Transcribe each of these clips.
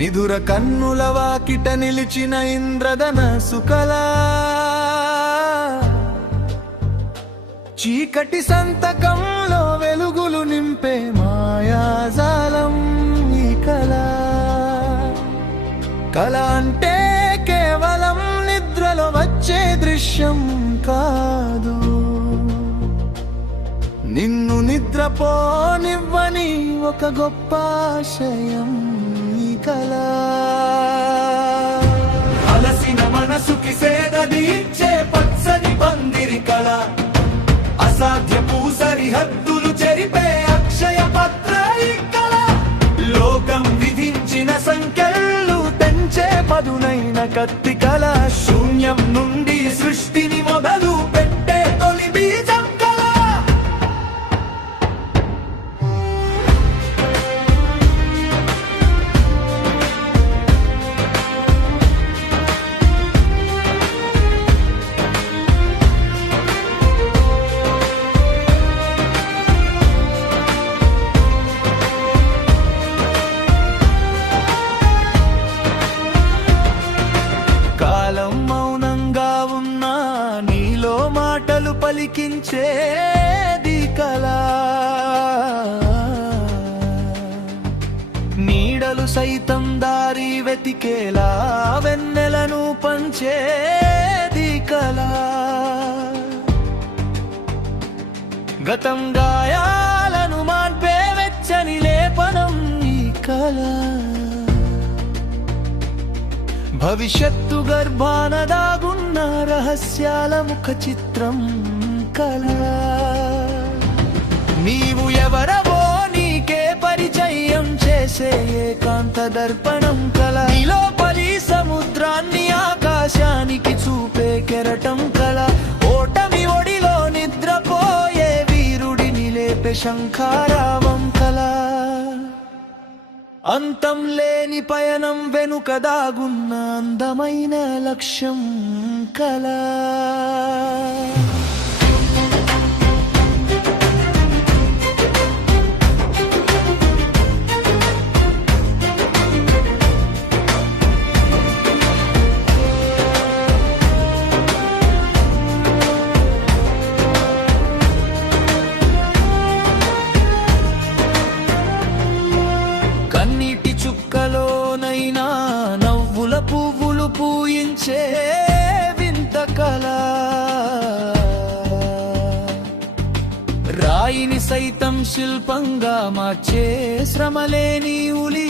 నిదుర కన్నుల వాకిట నిలిచిన ఇంద్రధనస్సు కళ, చీకటి సంతకంలో వెలుగులు నింపే మాయాజాలం ఈ కళ. కళ అంటే కేవలం నిద్రలో వచ్చే దృశ్యం కాదు, నిన్ను నిద్రపోనివ్వని ఒక గొప్ప ఆశయం ఈ కళ. అలసిన మనసుకి సేదది ఇచ్చే పచ్చని పందిరి కళ, అసాధ్యపు సరిహద్దులు చెరిపే అక్షయ పత్ర ఈ కళ. లోకం విధించిన సంఖ్యలు తెంచే పదునైన కత్తి కళ, శూన్యం నుండి సృష్టిని మొదలు పెట్టే తొలి బీజం కళ. కాలం మౌనంగా ఉన్నా నీలో మాటలు పలికించేది కళ, నీడలు సైతం దారి వెతికేలా వెన్నెలను పంచేది కళ. గతం గాయాలను మాన్పే వెచ్చని లేపనం ఈ కళ, భవిష్యత్తు గర్భాన దాగున్న రహస్యాల ముఖ చిత్రం కళ. నీవు ఎవరవో నీకే పరిచయం చేసే ఏకాంత దర్పణం కళ, నీలోపలి సముద్రాన్ని ఆకాశానికి చూపే కెరటం కళ. ఓటమి ఒడిలో నిద్రపోయే వీరుడిని లేపే శంఖారావం కళ. అంతం లేని పయనం వెనుక దాగున్న అందమైన లక్ష్యం కళ. కన్నీటి చుక్కలోనైనా నవ్వుల పువ్వులు పూయించే వింత కళ, రాయిని సైతం శిల్పంగా మార్చే శ్రమలేని ఉలి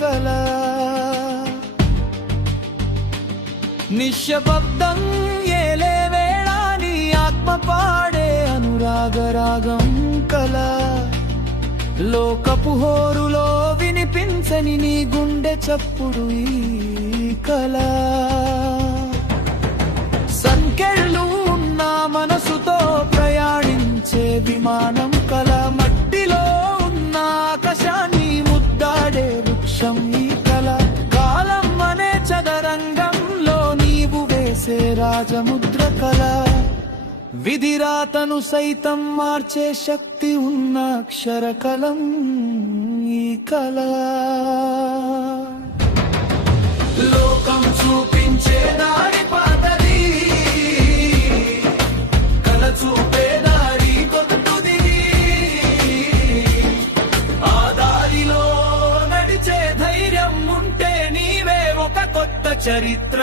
కళ. నిశ్శబ్దం ఏలే వేళాని ఆత్మ పాడే అనురాగరాగం కళ, లోకపు హోరులో వినిపించని నీ గుండె చప్పుడు ఈ కళ. సంకెళ్ళు ఉన్న మనసుతో ప్రయాణించే విమానం కళ, మట్టిలో ఉన్న ఆకాశాన్ని ముద్దాడే వృక్షం ఈ కళ. కాలం అనే చదరంగంలో నీవు వేసే రాజముద్ర కళ, విధిరాతను సైతం మార్చే శక్తి ఉన్న అక్షరకలం ఈ కళ. లోకం చూపించే దారి పాతది, కళ చూపే దారి కొత్తది, ఆ దారిలో నడిచే ధైర్యం ఉంటే నీవే ఒక కొత్త చరిత్ర.